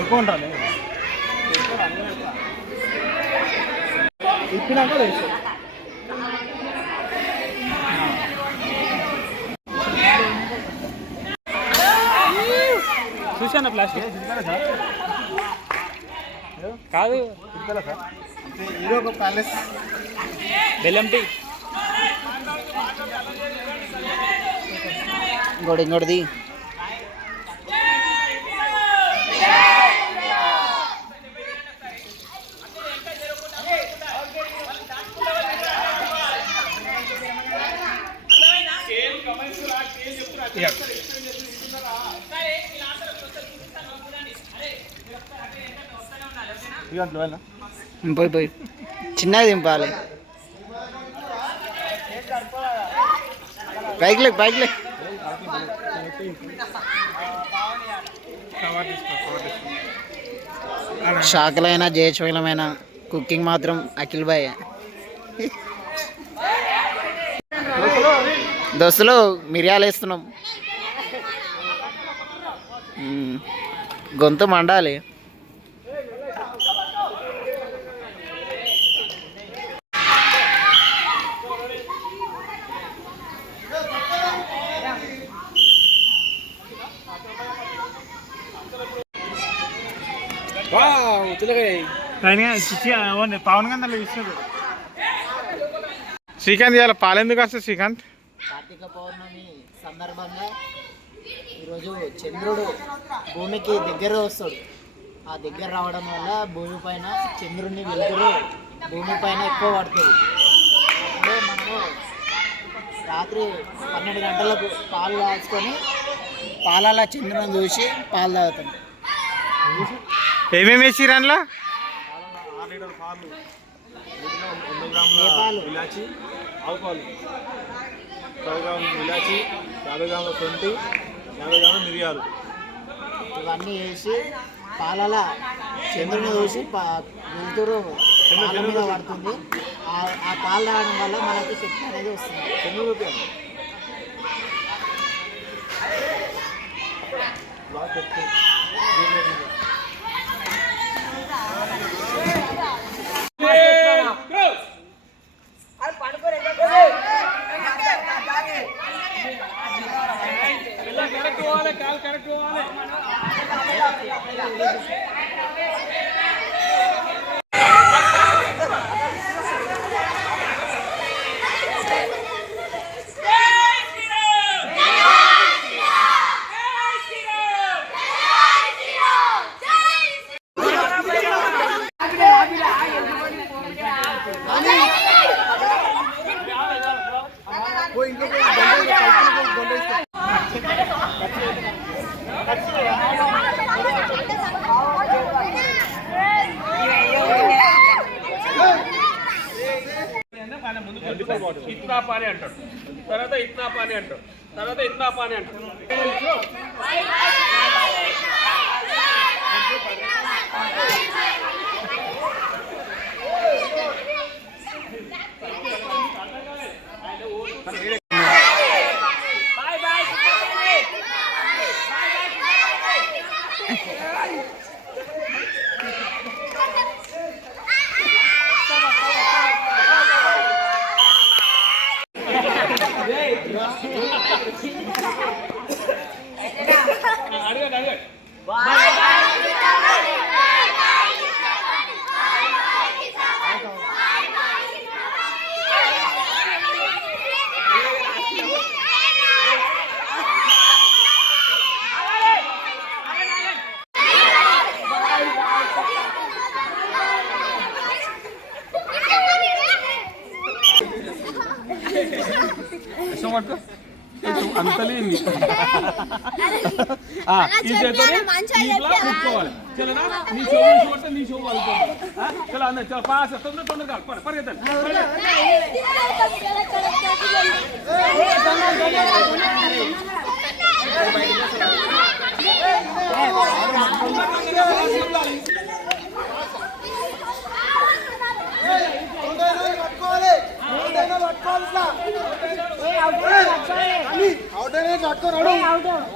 ఎక్కువ ఉంటాను ಯಾವ್ದು ಯುರೋಪ ಪ್ಯಾಲೇಸ್ ಬೆಲ್ಲಂಪಿ Yeah. పోయి పోయి. చిన్నది దింపాలి. పైకి లే పైకి జయచోళమైనా కుకింగ్ మాత్రం అఖిల్ బాయ్ దోస్తులు మిరియాలు వేస్తున్నాం. గొంతు మండాలి. పవన్ గంధ ఇస్తుంది శ్రీకాంత్ ఇవాళ పాలెందుకు వస్తుంది శ్రీకాంత్? కార్తీక పౌర్ణమి సందర్భంగా ఈరోజు చంద్రుడు భూమికి దగ్గర వస్తాడు. ఆ దగ్గర రావడం వల్ల భూమి పైన చంద్రుడిని వెలుతురు భూమి పైన ఎక్కువ పడుతుంది. అప్పుడే మనము రాత్రి పన్నెండు గంటలకు పాలు కాచుకొని పాలలా చంద్రుని చూసి పాలు తాగుతాం. ఏమేమి వేసిరు అందులో? ఇలాచి ఆవు పాలు పది గ్రాములు ఇలాచి యాభై గ్రాముల సొంటి యాభై గ్రాముల మిరియాలు. ఇవన్నీ వేసి పాలలా చంద్రుని చూసి పాల మీద పడుతుంది. ఆ- ఆ పాలు తాగడం వల్ల మనకి శక్తి అనేది వస్తుంది. கரெக்ட் வாழ கால் கரெக்ட் ఇట్నా పాని అంటాడు తర్వాత ఇట్నా పాని అంటాడు తర్వాత ఇట్నా పాని అంటాడు ఈ చేతిని ఇట్లా కుట్టుకోవాలి చలనా నీ షో చూస్తే నీ షో అనుకోవాలి చలో అందరు చలో పాస్ తొందర తొందరగా పరి పరిగెత్తండి పట్టుకోవాలి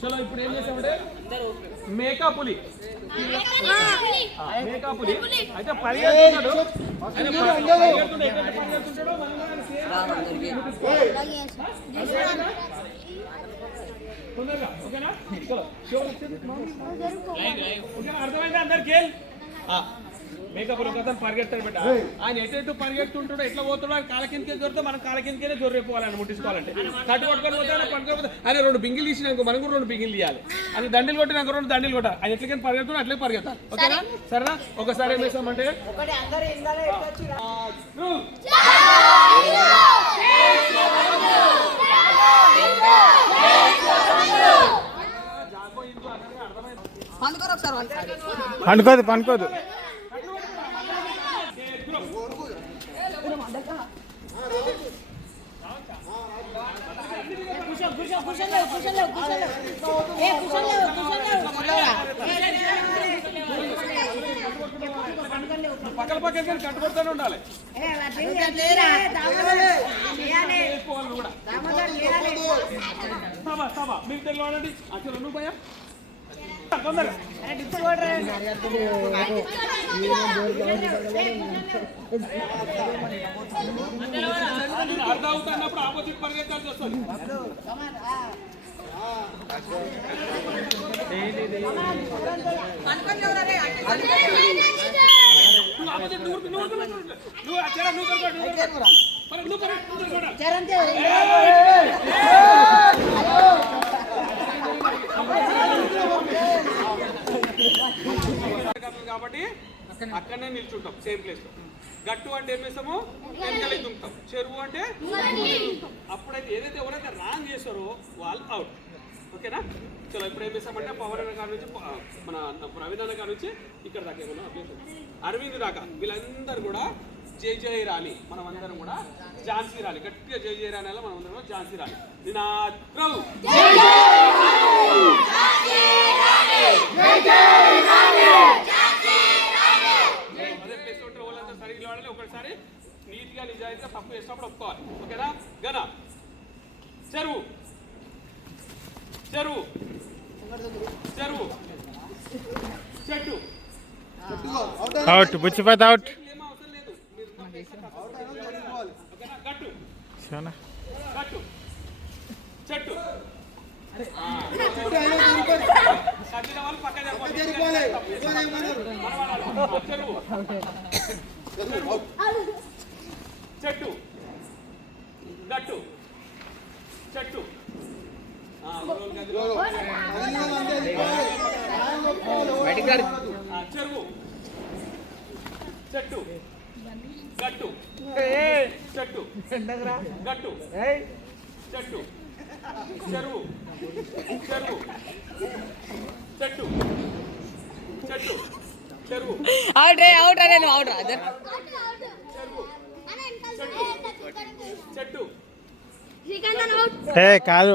చలో ఇప్పుడు ఏం చేసామంటే? మేకా పులి. మేకా పులి. అయితే సేమ్ తొందరగా చలో. ఓకేనా అర్థమైందా అందరికి? మేకప్ అతను పరిగెత్తాడు బిడ్డ. ఆయన ఎటు ఎటు పరిగెత్తుంటాడో ఎట్లా పోతాడో ఆయన కాల కిందకే దొరికితే మనం కాల కిందకే జొర్రైపోవాలని ముట్టించుకోవాలంటే. కట్టు పట్టుకొని పోతే ఆయన పట్టుకోకపోతే ఆయన రెండు బింగిలు తీసినాక మనం కూడా రెండు బింగిలు తీయాలి. ఆయన దండలు కొట్టినాక రెండు దండలు కొట్టాలి. ఆయన ఎట్లకైనా పరిగెత్తున్నా అట్లే పరిగెత్తాలి. ఓకేనా? సరేనా? ఒకసారి ఏం చేస్తామంటే ఒకటి అందరూ ఇందాలే ఎట్లొచ్చిరా? నువ్వు పండుకోదు పండుకోదు. పక్కల పక్కన కట్టుబడుతూనే ఉండాలి. సభ సభ. మీకు తెలియాలండి అసలు నువ్వు భయ అర్థం అవుతున్నప్పుడు ఆపోజిట్ పరిగెత్తాల్సి వస్తుంది. కాబట్టి అక్కడనే నిల్చుంటాం సేమ్ ప్లేస్లో. గట్టు అంటే ఏం చేస్తాము? వెనకలే దుంకుతాం. చెరువు అంటే? అప్పుడైతే ఏదైతే ఎవరైతే రాంగ్ చేస్తారో వాళ్ళు అవుట్ ఓకేనా? చలో ఇప్పుడు ఏం చేస్తామంటే పవన్ అన్న గారి నుంచి మన రవీంద్ర అన్న గారి నుంచి ఇక్కడ దాకా ఏమన్నా అరవింద్ దాకా వీళ్ళందరూ కూడా జై జై రాణి. మనం అందరం కూడా ఝాన్సీ రాణి. గట్టిగా జై జై రాణి మనం అందరం కూడా ఝాన్సీ రాణి. నినాద్రం ఒకసారి నీట్గా నిజాయితీగా తప్పు చేసినప్పుడు ఒప్పుకోవాలి. ఓకేనా? గన చెరువు. చెరువు చెరువు చెట్టు అవుట్ బుచ్చిపోతే అవుట్ ఏం అవసరం లేదు మీరు ఉన్న place లో తప్పు. ఓకేనా గట్టు శివనా గట్టు చెట్టు కదిలిన వాళ్ళు పక్క జరపాలి. చెరువు చెరువు చెట్టు గట్టు చెట్టు చెరువు చెట్టు గట్టు చెట్టు గట్టు చెట్టు చెరువు చెరువు చెట్టు చెట్టు చెరువు అవుట్ రే అవుట్ రే నువ్వు అవుట్ రా చెట్టు ఏ కాదు.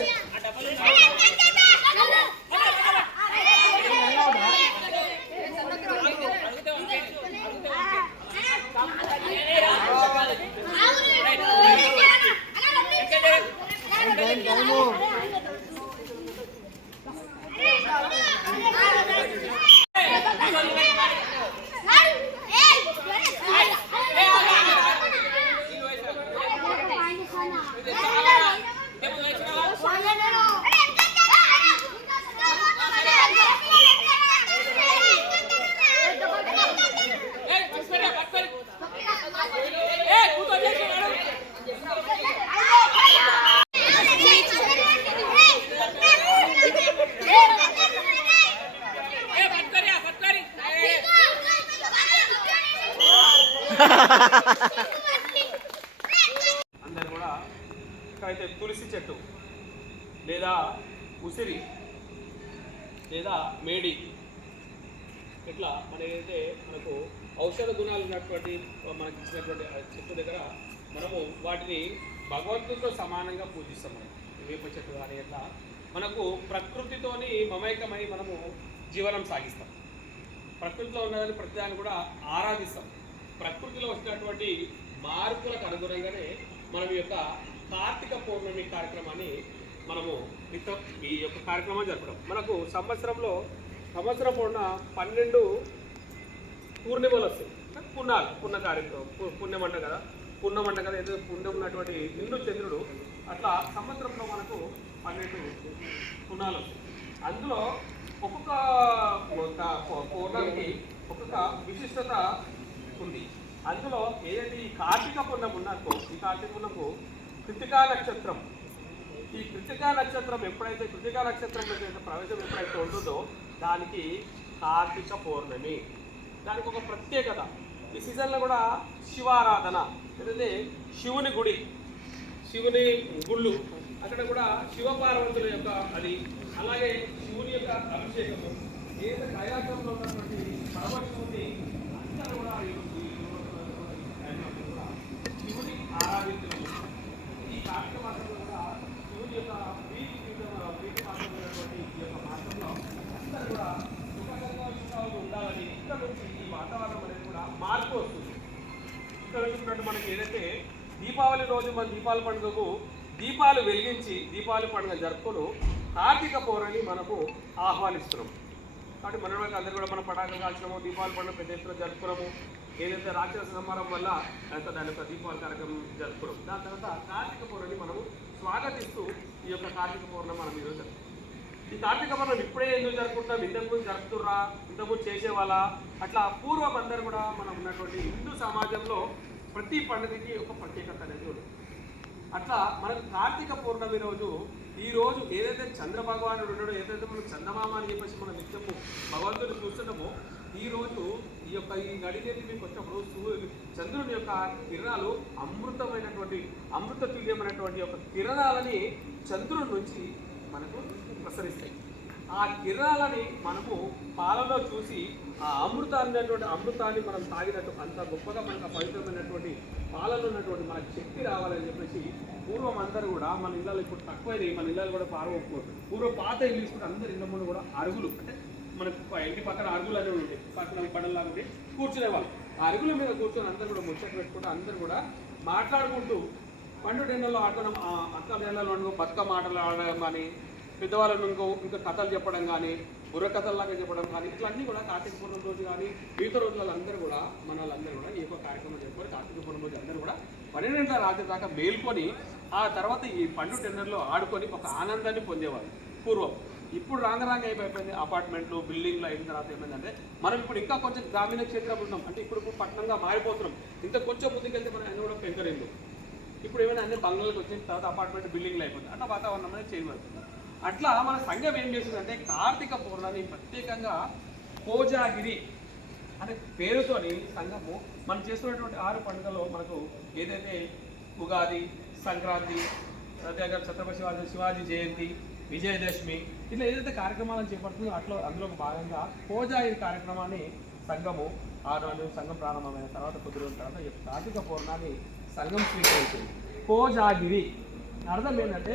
Yeah. అయితే తులసి చెట్టు లేదా ఉసిరి లేదా మేడి ఇట్లా మన ఏదైతే మనకు ఔషధ గుణాలు ఉన్నటువంటి మనకి ఇచ్చినటువంటి చెట్టు దగ్గర మనము వాటిని భగవంతుడితో సమానంగా పూజిస్తాం మనం. వేప చెట్టు కానీ ఇట్లా మనకు ప్రకృతితోని మమైకమై మనము జీవనం సాగిస్తాం. ప్రకృతిలో ఉన్నదాన్ని ప్రతిదాన్ని కూడా ఆరాధిస్తాం. ప్రకృతిలో వచ్చినటువంటి మార్పులకు అనుగుణంగానే మనం యొక్క కార్తీక పౌర్ణమి కార్యక్రమాన్ని మనము నిత్యం ఈ యొక్క కార్యక్రమాన్ని జరపడం. మనకు సంవత్సరంలో సంవత్సరం పూర్ణ పన్నెండు పూర్ణిమలు వస్తాయి. అంటే పుణ్యాలు పుణ్య కార్యక్రమం పు- పుణ్యం అంట కదా పుణ్యం అంట కదా ఏదో పుణ్యం ఉన్నటువంటి ఇంద్రు చంద్రుడు అట్లా సంవత్సరంలో మనకు పన్నెండు పుణ్యాలు వస్తాయి. అందులో ఒక్కొక్క ఒక ఒక్కొక్క విశిష్టత ఉంది. అందులో ఏదైతే ఈ కార్తీక పుణ్యం ఉన్నట్టు ఈ కార్తీక పుణ్యము కృతికా నక్షత్రం. ఈ కృతికా నక్షత్రం ఎప్పుడైతే కృతికా నక్షత్రం ఏదైతే ప్రవేశం ఎప్పుడైతే ఉంటుందో దానికి కార్తీక పౌర్ణమి. దానికి ఒక ప్రత్యేకత. ఈ సీజన్లో కూడా శివారాధన ఏంటంటే శివుని గుడి శివుని గుళ్ళు అక్కడ కూడా శివపార్వతుల యొక్క అది అలాగే శివుని యొక్క అభిషేకము. ఏదైతే కైలాసంలో ఉన్నటువంటి పరమశివుని అందరూ కూడా ఈ- ఈ టైంలో కూడా శివుని ఆరాధించడం ఈ కార్తీక మాసంలో కూడా శివుని యొక్క ప్రీతి పీఠం ప్రీతి మాసమైనటువంటి ఈ యొక్క మాసంలో అందరూ కూడా సుఖంగా సుఖాలు ఉండాలని ఇక్కడ నుంచి ఈ వాతావరణం అనేది కూడా మార్పు వస్తుంది ఇక్కడ చూసినట్టు మనకి ఏదైతే దీపావళి దీపాల పండుగకు దీపాలు వెలిగించి దీపావళి పండుగ జరుపుకొని కార్తీక పౌర్ణమి మనకు ఆహ్వానిస్తున్నాం. కాబట్టి మన వాళ్ళకి అందరూ కూడా మనం పటాకులు కాల్చడము దీపావళి పండుగ పెద్ద ఎత్తున జరుపుకోవడము ఏదైతే రాక్షస సంహారం వల్ల అంత దాని యొక్క దీపావళి కార్యక్రమం జరుపుకోవడం. దాని తర్వాత కార్తీక పౌర్ణమి మనము స్వాగతిస్తూ ఈ యొక్క కార్తీక పౌర్ణమి మనం ఈరోజు జరుపుకుంటాం. ఈ కార్తీక పౌర్ణమి ఇప్పుడే ఎందుకు జరుపుకుంటాం ఇంతకు జరుపుతుర్రా? ఇంతకుముందు చేసేవాళ్ళ? అట్లా పూర్వం అందరూ కూడా మనం ఉన్నటువంటి హిందూ సమాజంలో ప్రతి పండుగకి ఒక ప్రత్యేకత అనేది ఉంది అట్లా మనకు కార్తీక పౌర్ణమి రోజు ఈ రోజు ఏదైతే చంద్ర భగవానుడు ఉన్నాడో ఏదైతే మనం చందమామ అని చెప్పేసి మనం నిత్యము భగవంతుని చూస్తున్నామో ఈ రోజు ఈ యొక్క ఈ గడిగేది మీకు వచ్చినప్పుడు సూర్యుడు చంద్రుని యొక్క కిరణాలు అమృతమైనటువంటి అమృత తుల్యమైనటువంటి యొక్క కిరణాలని చంద్రుడి నుంచి మనకు ప్రసరిస్తాయి. ఆ కిరణాలని మనము పాలలో చూసి ఆ అమృతాన్ని అమృతాన్ని మనం తాగినట్టు అంత గొప్పగా మనకు పవిత్రమైనటువంటి పాలలో ఉన్నటువంటి మనకు శక్తి రావాలని చెప్పేసి పూర్వం అందరూ కూడా మన ఇళ్ళలో ఇప్పుడు తక్కువైనాయి. మన ఇళ్ళలో కూడా పారవకపోదు పూర్వం పాత ఇల్లు తీసుకుంటే అందరు ఇళ్ళ ముందు కూడా అరుగులు అంటే మనకు ఇంటి పక్కన అరుగులు అనేవి ఉంటాయి పక్కన పడల్లాగా ఉండి కూర్చునేవాళ్ళు. ఆ అరుగుల మీద కూర్చొని అందరూ కూడా ముచ్చట పెట్టుకుంటూ అందరూ కూడా మాట్లాడుకుంటూ పండు నెలలో ఆడడం అక్క నెలలో బతుకమ్మ ఆటలు ఆడడం కానీ పెద్దవాళ్ళను ఇంకో ఇంకా కథలు చెప్పడం కానీ బుర్రకథల్లాగా చెప్పడం కానీ ఇట్లన్నీ కూడా కార్తీక పూర్ణం రోజు కానీ మిగతా రోజులలో అందరూ కూడా మన వాళ్ళందరూ కూడా ఈ యొక్క కార్యక్రమం చేసుకొని కార్తీక పూర్ణం రోజు అందరూ కూడా పన్నెండింటి రాత్రి దాకా మేల్కొని ఆ తర్వాత ఈ పండు టెండర్లో ఆడుకొని ఒక ఆనందాన్ని పొందేవాళ్ళు. పూర్వం ఇప్పుడు రాంగరాంగ రాంగ అయిపోయింది. అపార్ట్మెంట్లు బిల్డింగ్లు అయిన తర్వాత ఏమైందంటే మనం ఇప్పుడు ఇంకా కొంచెం గ్రామీణ క్షేత్రం ఉన్నాం. అంటే ఇప్పుడు ఇప్పుడు పట్టణంగా మారిపోతున్నాం. ఇంత కొంచెం ముందుకెళ్తే మనం అన్ని కూడా పెంకరిందు ఇప్పుడు ఏమైనా అన్ని బంగ్లాలకు వచ్చిన తర్వాత అపార్ట్మెంట్ బిల్డింగ్లు అయిపోతుంది అంటే వాతావరణం అనేది చేయబడుతుంది అట్లా మన సంఘం ఏం చేసిందంటే కార్తీక పౌర్ణమి ప్రత్యేకంగా కోజాగిరి అనే పేరుతోని సంఘము మనం చేస్తున్నటువంటి ఆరు పండుగలో మనకు ఏదైతే ఉగాది సంక్రాంతి ప్రత్యేక ఛత్రపతి శివాజీ శివాజీ జయంతి విజయదశమి ఇట్లా ఏదైతే కార్యక్రమాలను చేపడుతుందో అట్లా అందులో భాగంగా కోజాగిరి కార్యక్రమాన్ని సంఘము ఆరు రోజు సంఘం ప్రారంభమైన తర్వాత కొద్ది రోజుల తర్వాత కార్తీక పౌర్ణాన్ని సంఘం స్వీకరించింది. కోజాగిరి. అర్థం ఏంటంటే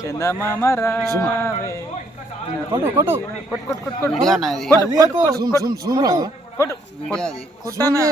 చందమామ రావే. కొట్టు కొట్టు. కొట్టు కొట్టు కొట్టు కొట్టు. జూమ్ జూమ్ జూమ్ కొట్టు వీడియో అది కొట్టానా?